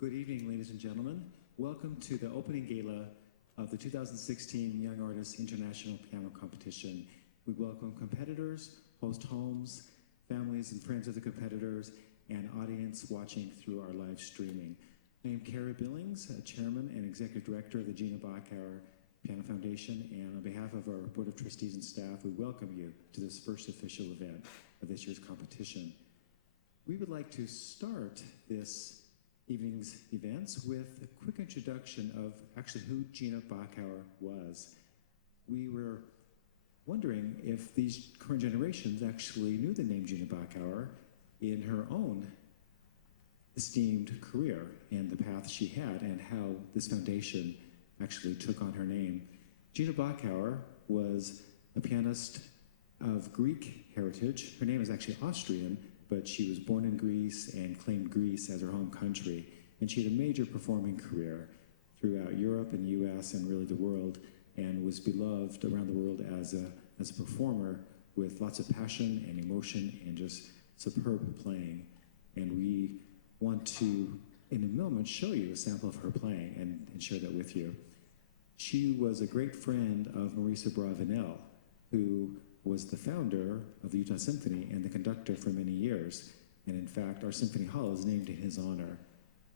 Good evening, ladies and gentlemen. Welcome to the opening gala of the 2016 Young Artists International Piano Competition. We welcome competitors, host homes, families and friends of the competitors, and audience watching through our live streaming. I am Carrie Billings, Chairman and Executive Director of the Gina Bachauer Piano Foundation, and on behalf of our Board of Trustees and staff, we welcome you to this first official event of this year's competition. We would like to start this evening's events with a quick introduction of actually who Gina Bachauer was. We were wondering if these current generations actually knew the name Gina Bachauer in her own esteemed career and the path she had and how this foundation actually took on her name. Gina Bachauer was a pianist of Greek heritage. Her name is actually Austrian, but she was born in Greece and claimed Greece as her home country. And she had a major performing career throughout Europe and the US and really the world, and was beloved around the world as a performer with lots of passion and emotion and just superb playing. And we want to, in a moment, show you a sample of her playing and share that with you. She was a great friend of Maurice Abravanel, who was the founder of the Utah Symphony and the conductor for many years. And in fact, our Symphony Hall is named in his honor.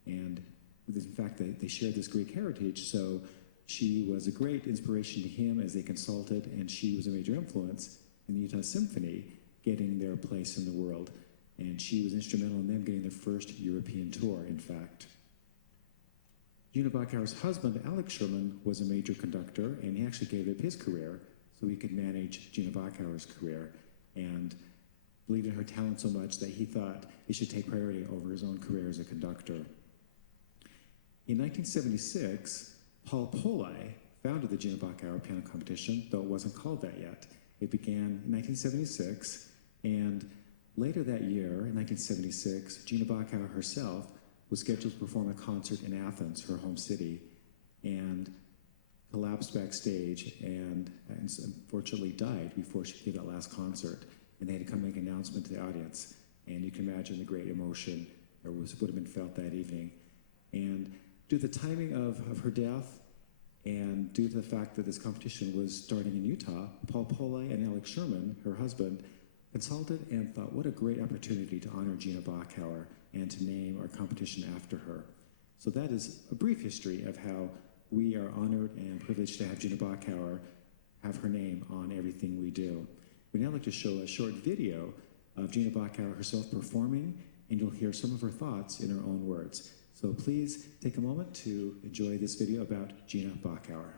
And in fact, they shared this Greek heritage, so she was a great inspiration to him as they consulted, and she was a major influence in the Utah Symphony getting their place in the world. And she was instrumental in them getting their first European tour, in fact. Gina Bachauer's husband, Alex Sherman, was a major conductor, and he actually gave up his career so he could manage Gina Bachauer's career, and believed in her talent so much that he thought he should take priority over his own career as a conductor. In 1976, Paul Poli founded the Gina Bachauer Piano Competition, though it wasn't called that yet. It began in 1976, and later that year, in 1976, Gina Bachauer herself was scheduled to perform a concert in Athens, her home city, and collapsed backstage and unfortunately died before she gave that last concert. And they had to come make an announcement to the audience. And you can imagine the great emotion that would have been felt that evening. And due to the timing of her death and due to the fact that this competition was starting in Utah, Paul Poli and Alex Sherman, her husband, consulted and thought, what a great opportunity to honor Gina Bachauer and to name our competition after her. So that is a brief history of how we are honored and privileged to have Gina Bachauer have her name on everything we do. We'd now like to show a short video of Gina Bachauer herself performing, and you'll hear some of her thoughts in her own words. So please take a moment to enjoy this video about Gina Bachauer.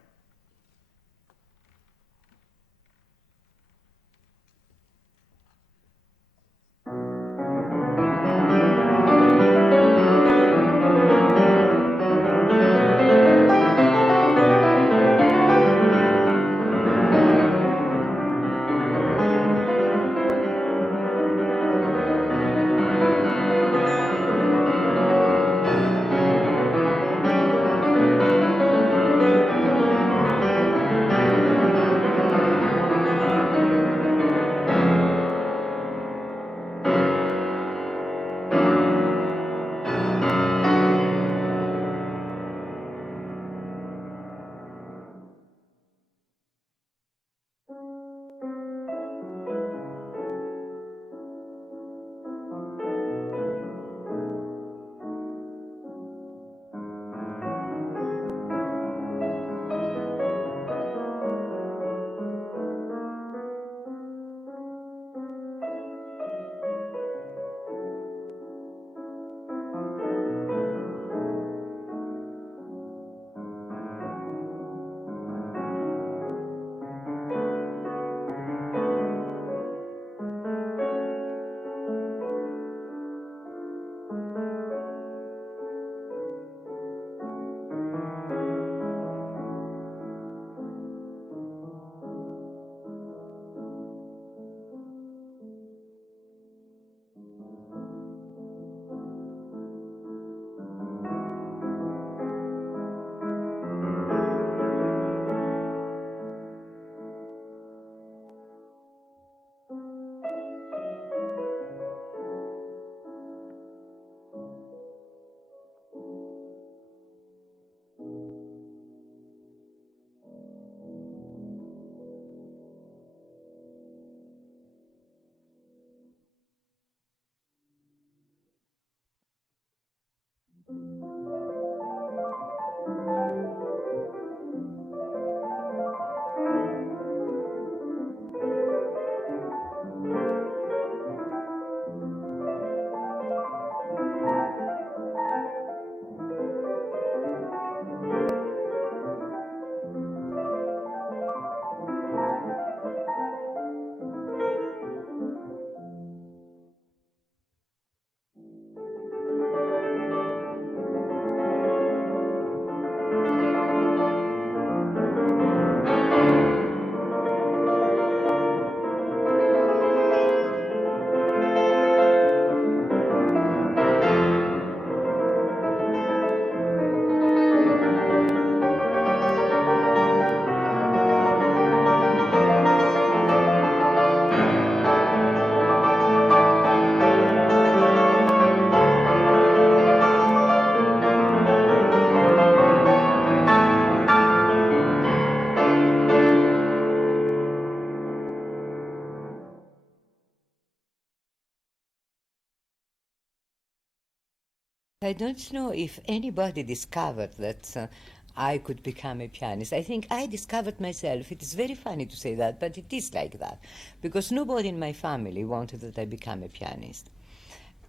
I don't know if anybody discovered that I could become a pianist. I think I discovered myself. It is very funny to say that, but it is like that. Because nobody in my family wanted that I become a pianist.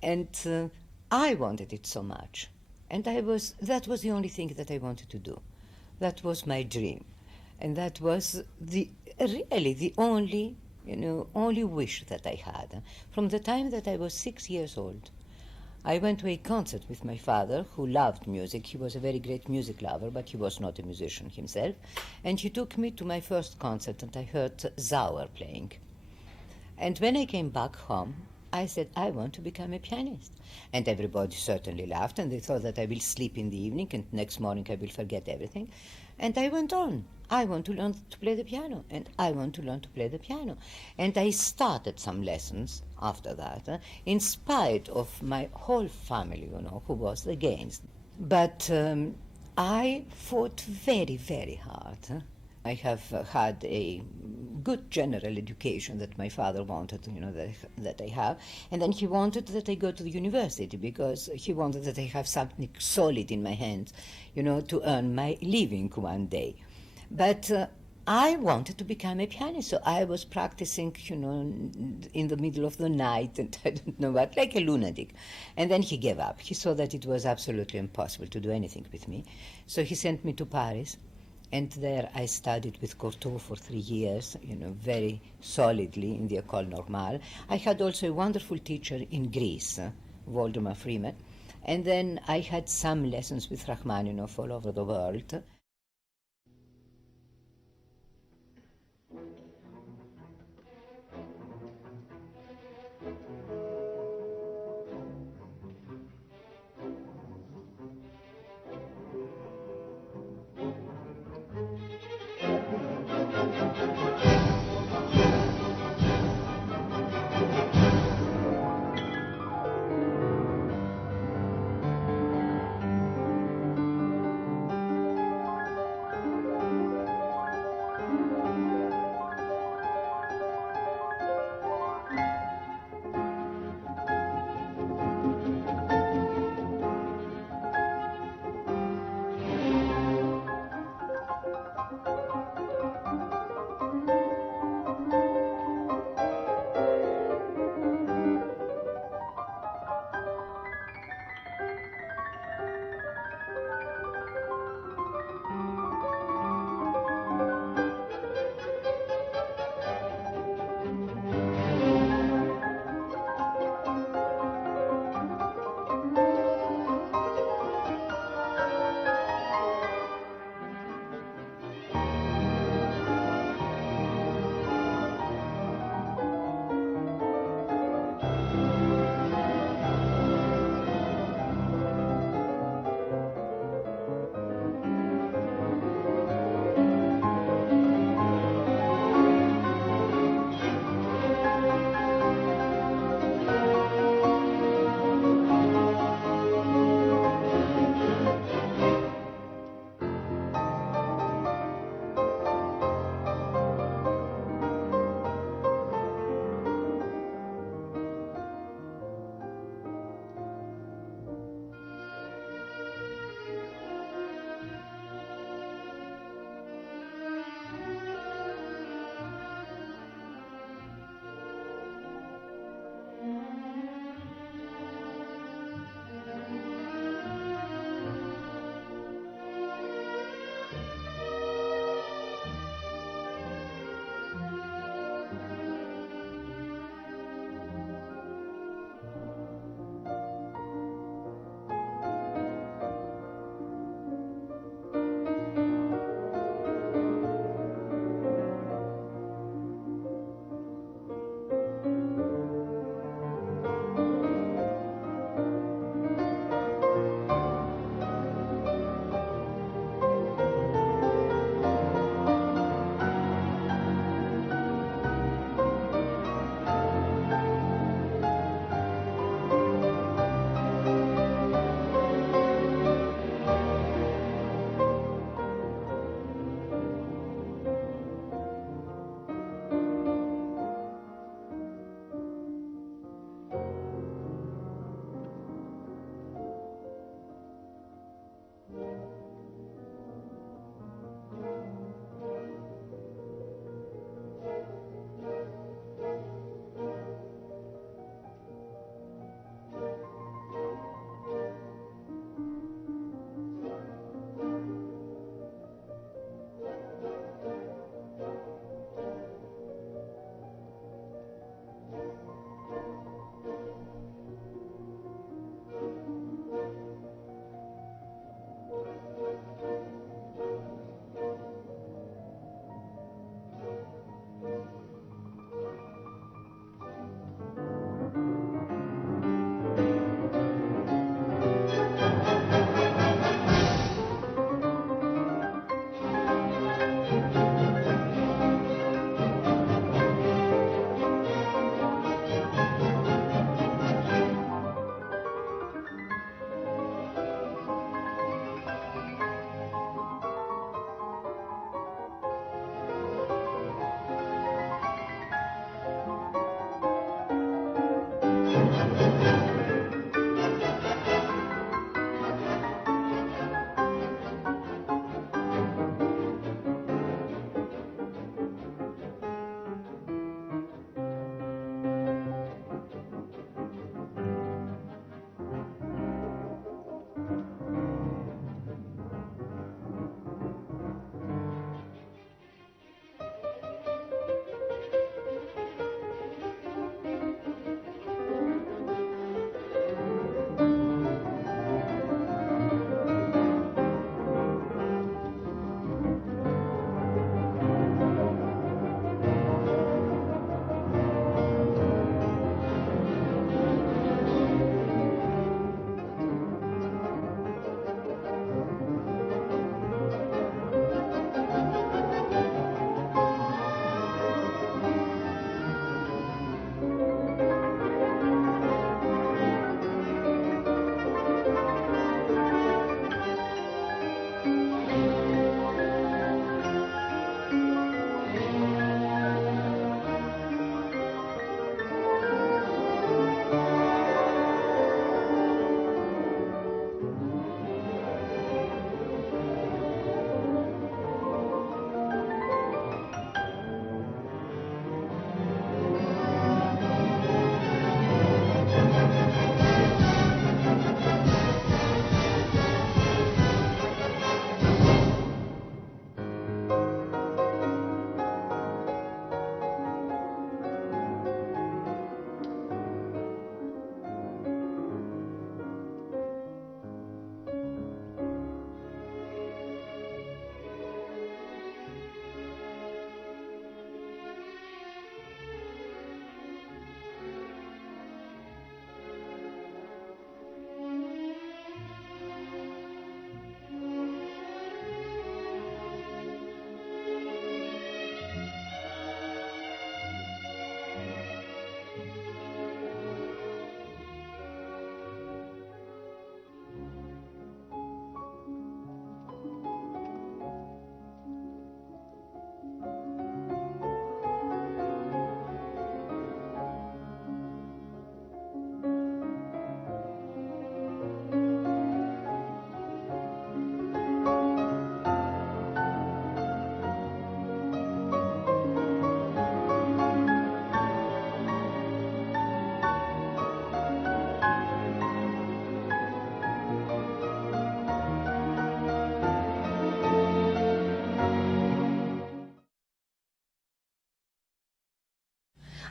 And I wanted it so much. And that was the only thing that I wanted to do. That was my dream. And that was really the only, only wish that I had. From the time that I was 6 years old, I went to a concert with my father, who loved music. He was a very great music lover, but he was not a musician himself. And he took me to my first concert, and I heard Bachauer playing. And when I came back home, I said, I want to become a pianist. And everybody certainly laughed, and they thought that I will sleep in the evening, and next morning I will forget everything. And I went on. I want to learn to play the piano, and I want to learn to play the piano. And I started some lessons after that, in spite of my whole family, who was against. But I fought very, very hard. I have had a good general education that my father wanted, that I have. And then he wanted that I go to the university because he wanted that I have something solid in my hands, to earn my living one day. But I wanted to become a pianist, so I was practicing, in the middle of the night, and I don't know what, like a lunatic. And then he gave up. He saw that it was absolutely impossible to do anything with me. So he sent me to Paris. And there I studied with Courtauld for 3 years, very solidly in the École Normale. I had also a wonderful teacher in Greece, Waldemar Freeman. And then I had some lessons with Rachmaninoff all over the world.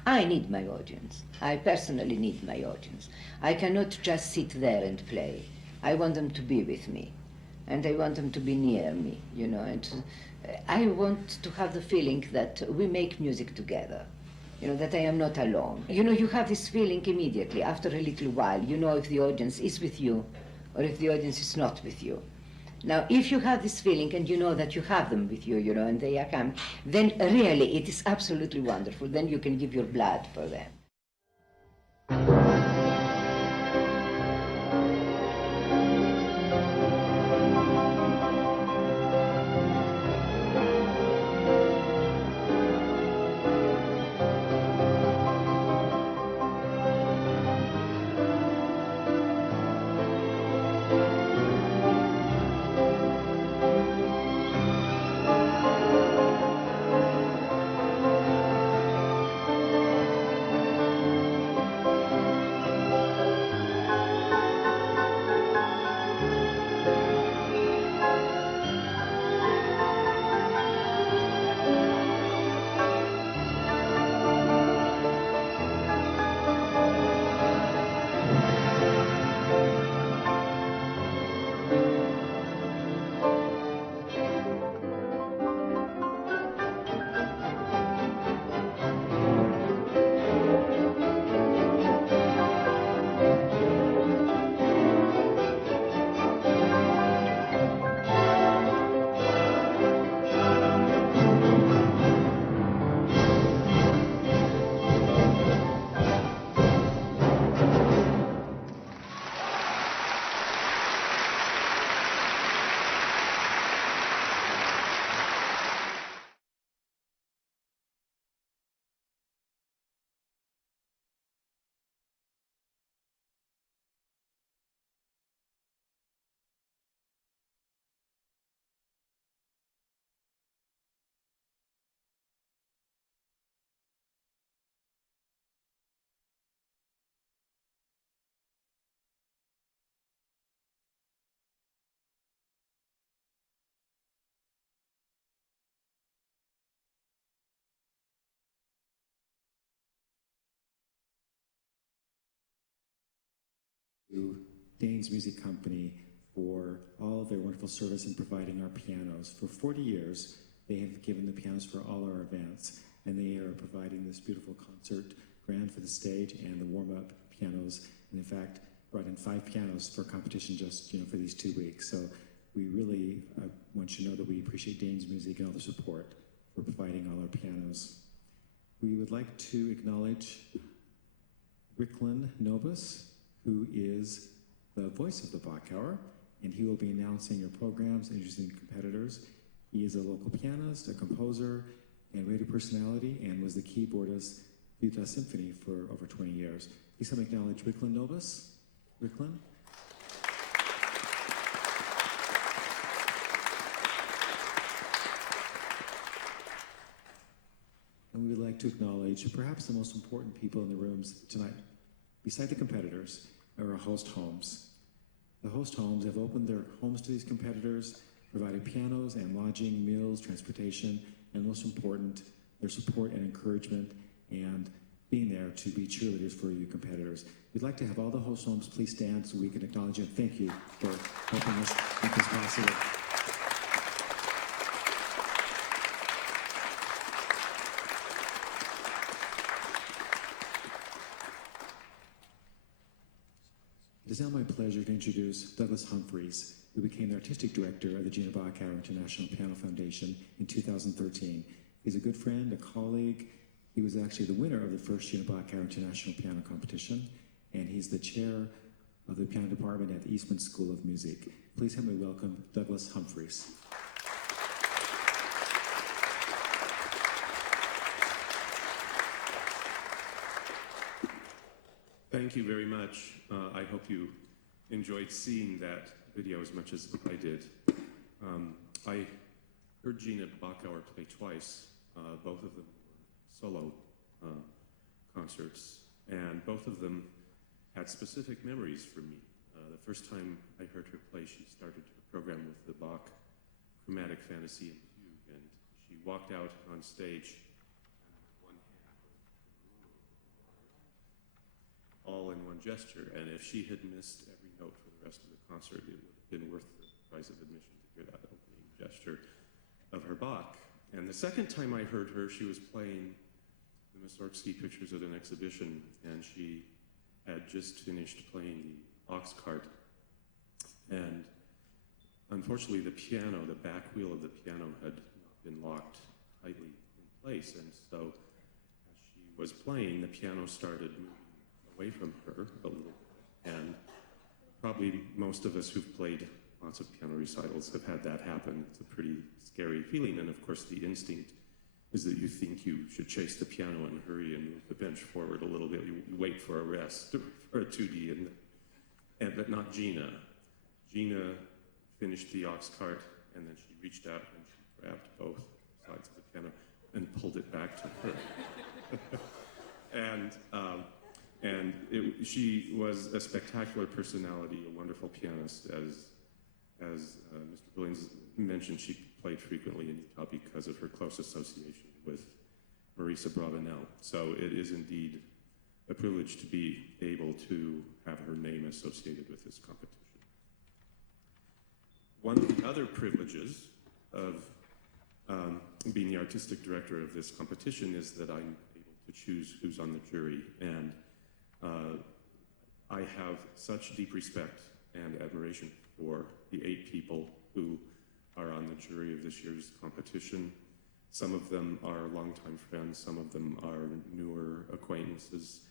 I need my audience. I personally need my audience. I cannot just sit there and play. I want them to be with me. And I want them to be near me, you know. And I want to have the feeling that we make music together. You know, that I am not alone. You know, you have this feeling immediately, after a little while. You know if the audience is with you or if the audience is not with you. Now, if you have this feeling and you know that you have them with you, you know, and they are coming, then really it is absolutely wonderful. Then you can give your blood for them. To Dane's Music Company for all of their wonderful service in providing our pianos. For 40 years, they have given the pianos for all our events, and they are providing this beautiful concert grand for the stage and the warm-up pianos, and in fact, brought in 5 pianos for competition just, you know, for these 2 weeks. So we really want you to know that we appreciate Dane's Music and all the support for providing all our pianos. We would like to acknowledge Ricklin Novus, who is the voice of the Bachauer, and he will be announcing your programs, introducing competitors. He is a local pianist, a composer, and radio personality, and was the keyboardist of Utah Symphony for over 20 years. Please help me acknowledge Ricklin Novus. Ricklin. And we would like to acknowledge perhaps the most important people in the rooms tonight. Beside the competitors are our host homes. The host homes have opened their homes to these competitors, provided pianos and lodging, meals, transportation, and most important, their support and encouragement and being there to be cheerleaders for you competitors. We'd like to have all the host homes please stand so we can acknowledge and thank you for helping us make this possible. It is now my pleasure to introduce Douglas Humphreys, who became the artistic director of the Gina Bachauer International Piano Foundation in 2013. He's a good friend, a colleague. He was actually the winner of the first Gina Bachauer International Piano Competition, and he's the chair of the piano department at the Eastman School of Music. Please help me welcome Douglas Humphreys. Thank you very much. I hope you enjoyed seeing that video as much as I did. I heard Gina Bachauer play twice, both of them solo concerts, and both of them had specific memories for me. The first time I heard her play, she started her program with the Bach Chromatic Fantasy and Fugue, and she walked out on stage, and with one hand all in one gesture. And if she had missed every note for the rest of the concert, it would have been worth the price of admission to hear that opening gesture of her Bach. And the second time I heard her, she was playing the Mussorgsky pictures at an exhibition, and she had just finished playing the ox cart. And unfortunately, the piano, the back wheel of the piano had not been locked tightly in place. And so as she was playing, the piano started moving away from her a little bit. And probably most of us who've played lots of piano recitals have had that happen. It's a pretty scary feeling. And of course, the instinct is that you think you should chase the piano and hurry and move the bench forward a little bit. You wait for a rest, for a 2D, but not Gina. Gina finished the ox cart, and then she reached out and she grabbed both sides of the piano and pulled it back to her. She was a spectacular personality, a wonderful pianist. As Mr. Williams mentioned, she played frequently in Utah because of her close association with Marisa Bravanel. So it is indeed a privilege to be able to have her name associated with this competition. One of the other privileges of being the artistic director of this competition is that I'm able to choose who's on the jury. And I have such deep respect and admiration for the 8 people who are on the jury of this year's competition. Some of them are longtime friends, some of them are newer acquaintances.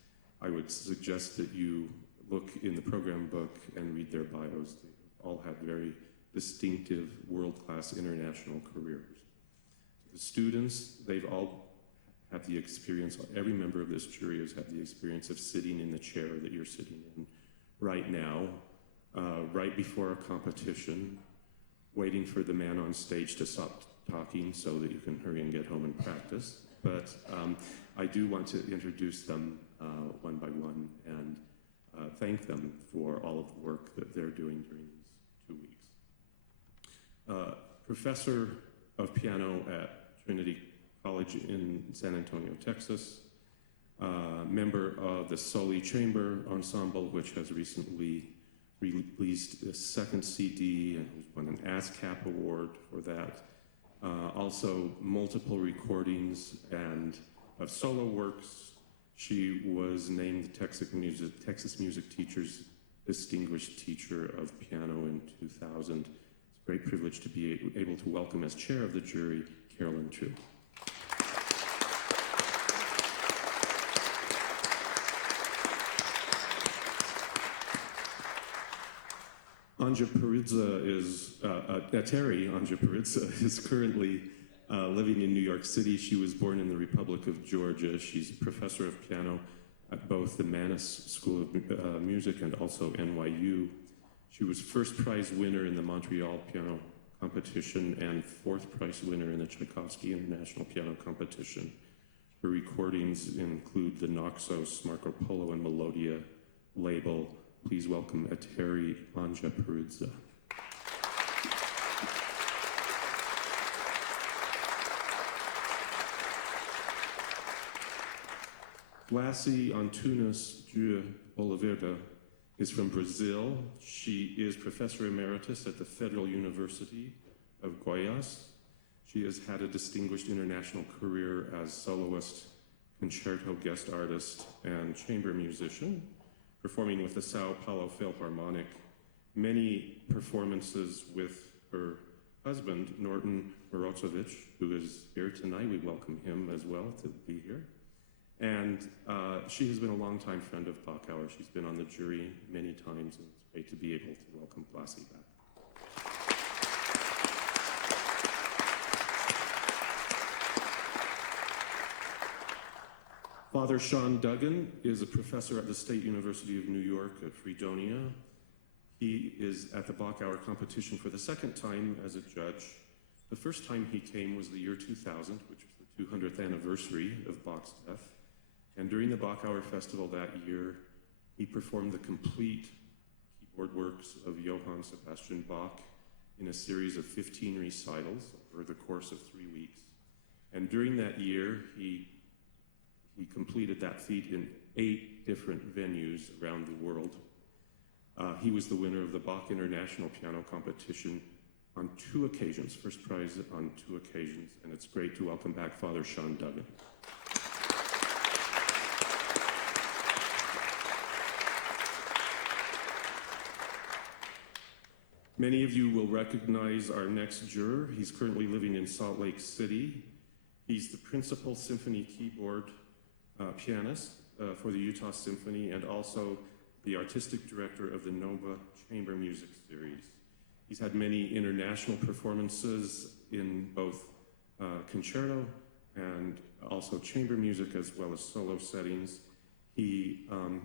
I would suggest that you look in the program book and read their bios. They all have very distinctive, world-class international careers. The students, they've all had the experience, every member of this jury has had the experience of sitting in the chair that you're sitting in right now, right before a competition, waiting for the man on stage to stop talking so that you can hurry and get home and practice. But I do want to introduce them one by one and thank them for all of the work that they're doing during these 2 weeks. Professor of piano at Trinity College in San Antonio, Texas, member of the Soli Chamber Ensemble, which has recently released a second CD and won an ASCAP award for that. Also multiple recordings and of solo works. She was named the Texas Music Teachers Distinguished Teacher of Piano in 2000. It's a great privilege to be able to welcome as chair of the jury, Carolyn True. Anja Peruzza is, Terry Anja Peruzza is currently living in New York City. She was born in the Republic of Georgia. She's a professor of piano at both the Mannes School of Music and also NYU. She was first prize winner in the Montreal Piano Competition and fourth prize winner in the Tchaikovsky International Piano Competition. Her recordings include the Naxos, Marco Polo, and Melodia label. Please welcome Terry Anja Peruzza. Lassie Antunes de Oliveira is from Brazil. She is professor emeritus at the Federal University of Goiás. She has had a distinguished international career as soloist, concerto guest artist, and chamber musician, performing with the Sao Paulo Philharmonic, many performances with her husband, Norton Morozovich, who is here tonight. We welcome him as well to be here. And she has been a longtime friend of Bachauer. She's been on the jury many times, and it's great to be able to welcome Lassie back. Father Sean Duggan is a professor at the State University of New York at Fredonia. He is at the Bachauer competition for the second time as a judge. The first time he came was the year 2000, which was the 200th anniversary of Bach's death. And during the Bachauer Festival that year, he performed the complete keyboard works of Johann Sebastian Bach in a series of 15 recitals over the course of 3 weeks. And during that year, he completed that feat in 8 8 different venues around the world. He was the winner of the Bach International Piano Competition on 2 occasions, first prize on 2 occasions, and it's great to welcome back Father Sean Duggan. Many of you will recognize our next juror. He's currently living in Salt Lake City. He's the principal symphony keyboard pianist for the Utah Symphony and also the artistic director of the Nova Chamber Music Series. He's had many international performances in both concerto and also chamber music as well as solo settings. He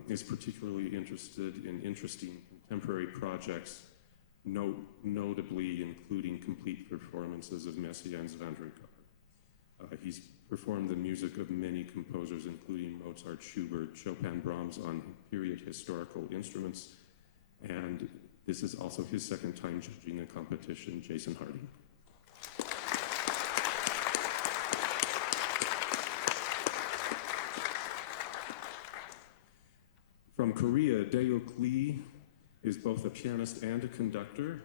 is particularly interested in interesting contemporary projects, notably including complete performances of Messiaen's van der Gaar. He's performed the music of many composers, including Mozart, Schubert, Chopin, Brahms on period historical instruments, and this is also his second time judging a competition, Jason Harding. From Korea, Daeuk Lee is both a pianist and a conductor.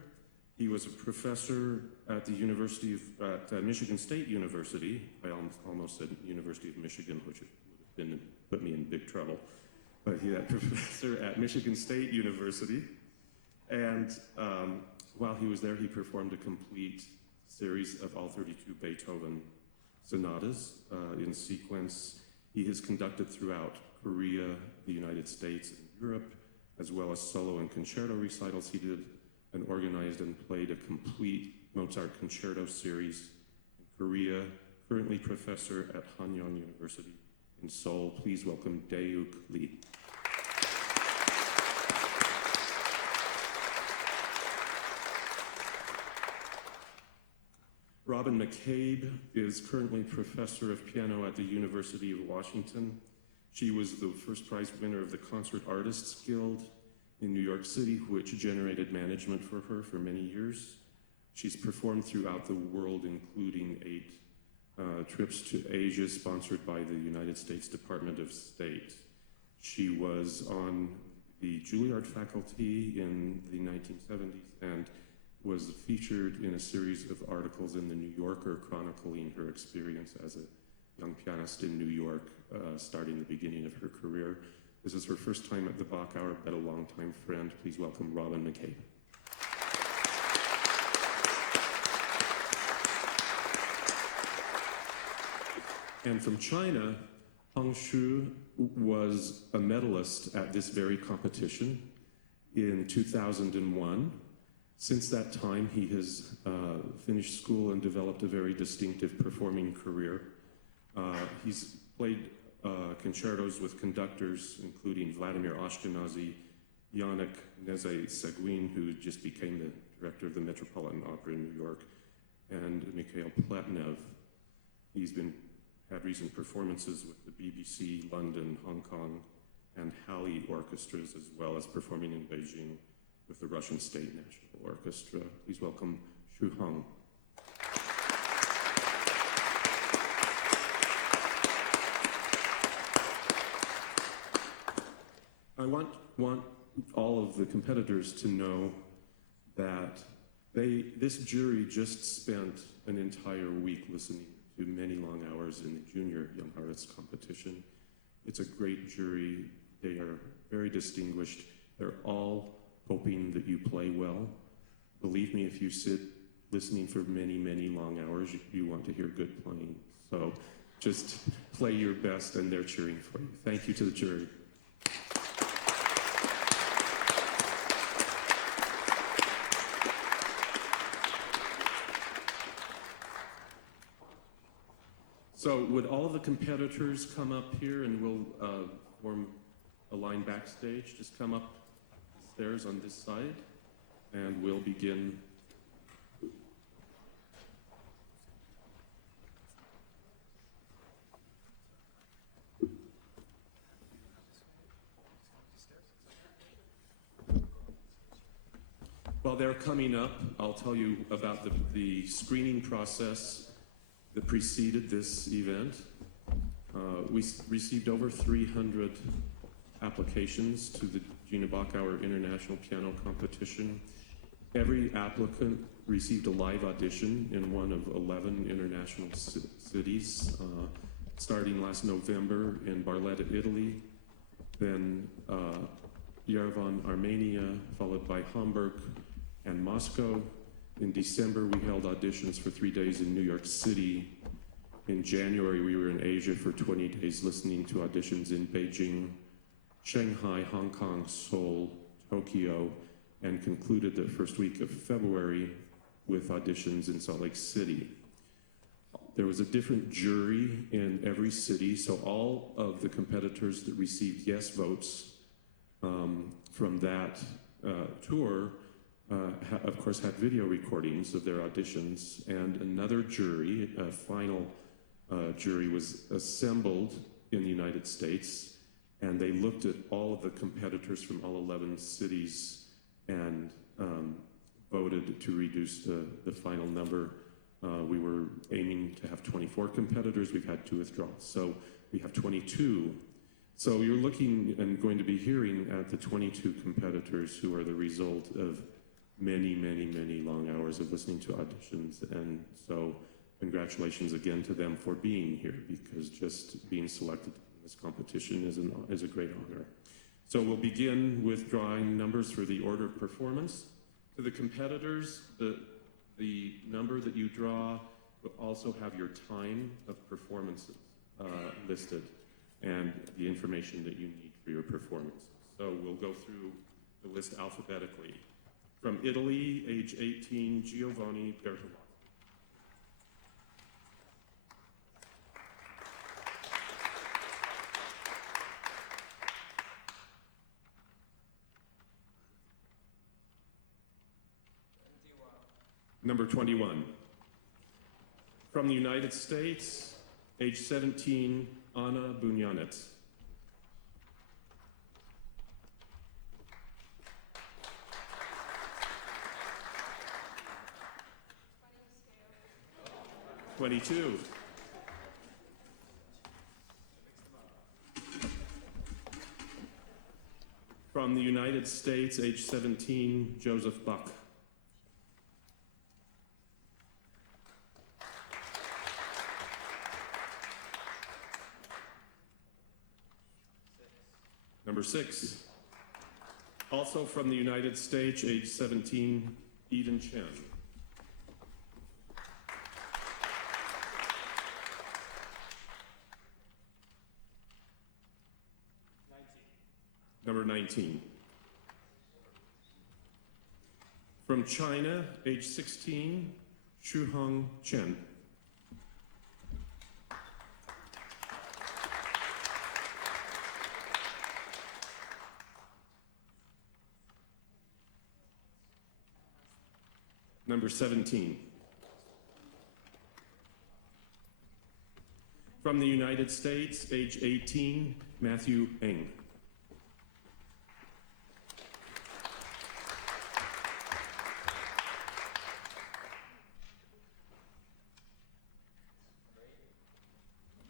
He was a professor at the Michigan State University. I almost said University of Michigan, which would have put me in big trouble. But he was a professor at Michigan State University. And while he was there, he performed a complete series of all 32 Beethoven sonatas in sequence. He has conducted throughout Korea, the United States, and Europe, as well as solo and concerto recitals. He did and organized and played a complete Mozart concerto series in Korea, currently professor at Hanyang University in Seoul. Please welcome Daeuk Lee. Robin McCabe is currently professor of piano at the University of Washington. She was the first prize winner of the Concert Artists Guild in New York City, which generated management for her for many years. She's performed throughout the world, including 8 trips to Asia sponsored by the United States Department of State. She was on the Juilliard faculty in the 1970s and was featured in a series of articles in the New Yorker chronicling her experience as a young pianist in New York, starting the beginning of her career. This is her first time at the Bachauer, but a longtime friend. Please welcome Robin McCabe. And from China, Hong Shu was a medalist at this very competition in 2001. Since that time, he has finished school and developed a very distinctive performing career. He's played concertos with conductors, including Vladimir Ashkenazy, Yannick Nézet-Séguin, who just became the director of the Metropolitan Opera in New York, and Mikhail Pletnev. He's had recent performances with the BBC, London, Hong Kong, and Halley orchestras, as well as performing in Beijing with the Russian State National Orchestra. Please welcome Shu Hong. I want all of the competitors to know that this jury just spent an entire week listening to many long hours in the Junior Young Artists competition. It's a great jury. They are very distinguished. They're all hoping that you play well. Believe me, if you sit listening for many, many long hours, you want to hear good playing. So just play your best, and they're cheering for you. Thank you to the jury. So would all of the competitors come up here, and we'll form a line backstage? Just come up the stairs on this side, and we'll begin. While they're coming up, I'll tell you about the screening process that preceded this event. We received over 300 applications to the Gina Bachauer International Piano Competition. Every applicant received a live audition in one of 11 international cities, starting last November in Barletta, Italy, then Yerevan, Armenia, followed by Hamburg and Moscow. In December, we held auditions for 3 days in New York City. In January, we were in Asia for 20 days listening to auditions in Beijing, Shanghai, Hong Kong, Seoul, Tokyo, and concluded the first week of February with auditions in Salt Lake City. There was a different jury in every city, so all of the competitors that received yes votes from that tour, of course, had video recordings of their auditions, and another jury, a final jury, was assembled in the United States, and they looked at all of the competitors from all 11 cities and voted to reduce the final number. We were aiming to have 24 competitors. We've had 2 withdrawals, so we have 22. So you're looking and going to be hearing at the 22 competitors who are the result of many, many, many long hours of listening to auditions. And so congratulations again to them for being here, because just being selected in this competition is a great honor. So we'll begin with drawing numbers for the order of performance. To the competitors, the number that you draw will also have your time of performances listed and the information that you need for your performance. So we'll go through the list alphabetically. From Italy, age 18, Giovanni Bertolotti. Number 21. From the United States, age 17, Anna Bunyanets. (22). From the United States, age 17, Joseph Buck. Number 6, also from the United States, age 17, Eden Chen. Number 19. From China, age 16, Shuhong Chen. Number 17. From the United States, age 18, Matthew Eng.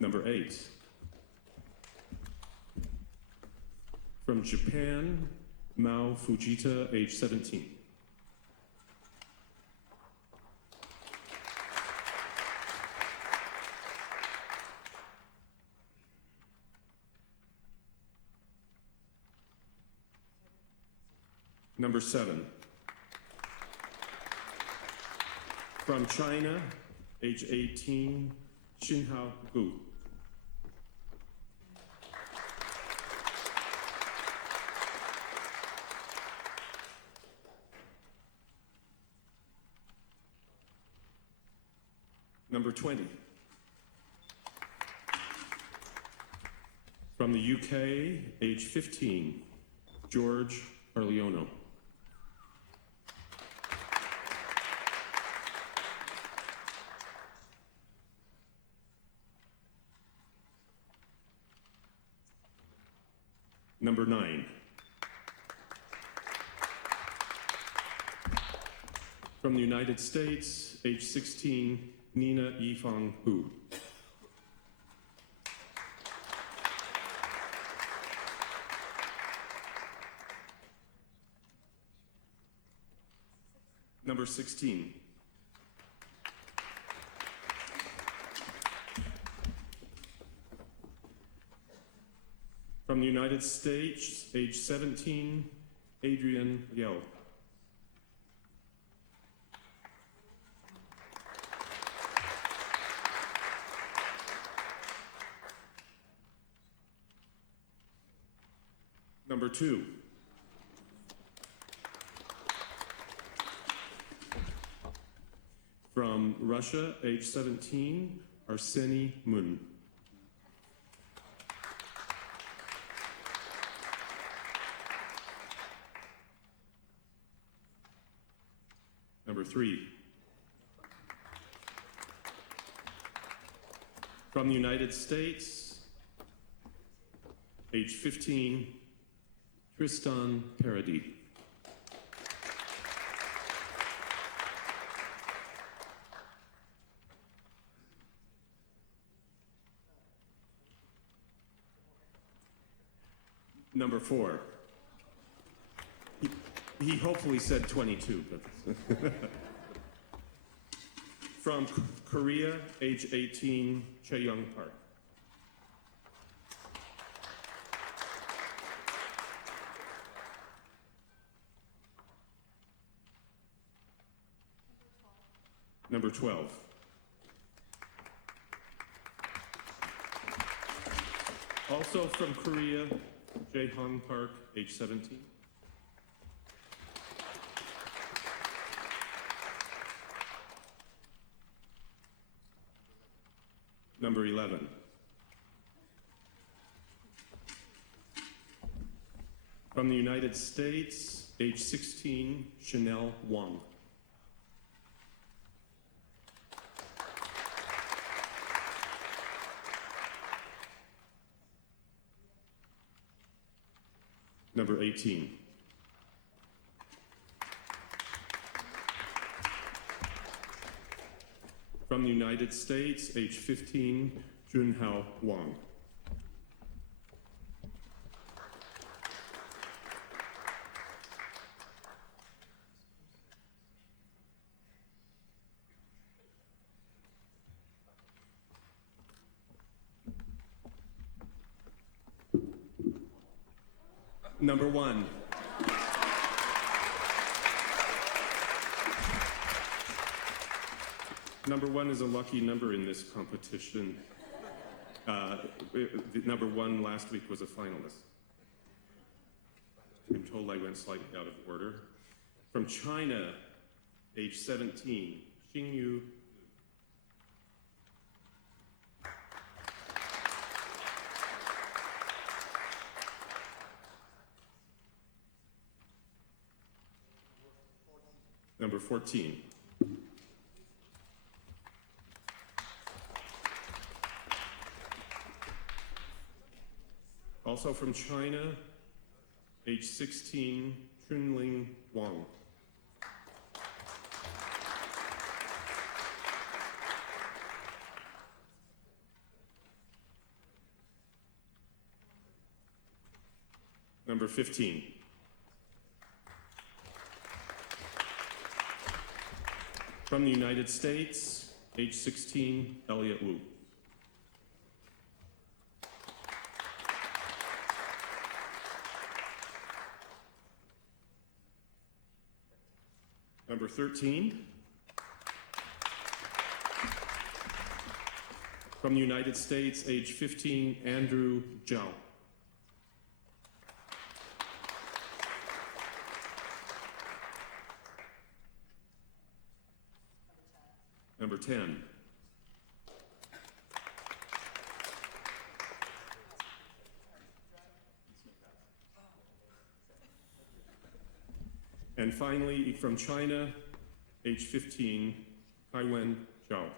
Number 8. From Japan, Mao Fujita, age 17. Number 7. From China, age 18, Xinhao Gu. Number 20. From the UK, age 15, George Arleono. Number 9. From the United States, age 16, Nina Yifang Hu. Number 16. From the United States, age 17, Adrian Yeo. Number 2. From Russia, age 17, Arseny Mun. Number 3. From the United States, age 15, Tristan Paradis. Number 4. He hopefully said 22, but from Korea, age 18, Chaeyoung Park. Number 12. Also from Korea, Jae-hong Park, age 17. Number 11. From the United States, age 16, Chanel Wong. Number 18. From the United States, age 15, Junhao Wang. Number 1. Number 1 is a lucky number in this competition. Number 1 last week was a finalist. I'm told I went slightly out of order. From China, age 17, Xingyu. Number 14. Also from China, age 16, Chunling Wang. Number 15. From the United States, age 16, Elliot Wu. Number 13. From the United States, age 15, Andrew Zhao. Number 10. And finally, from China, age 15, Kaiwen Zhao.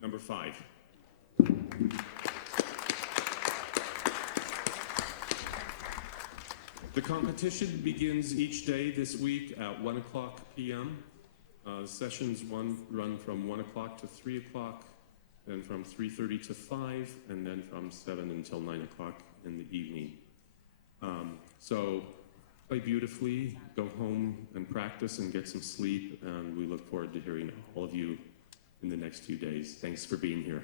Number 5. The competition begins each day this week at 1 o'clock p.m. Sessions run from 1 o'clock to 3 o'clock, then from 3:30 to 5, and then from 7 until 9 o'clock in the evening. So play beautifully, go home and practice and get some sleep, and we look forward to hearing all of you in the next few days. Thanks for being here.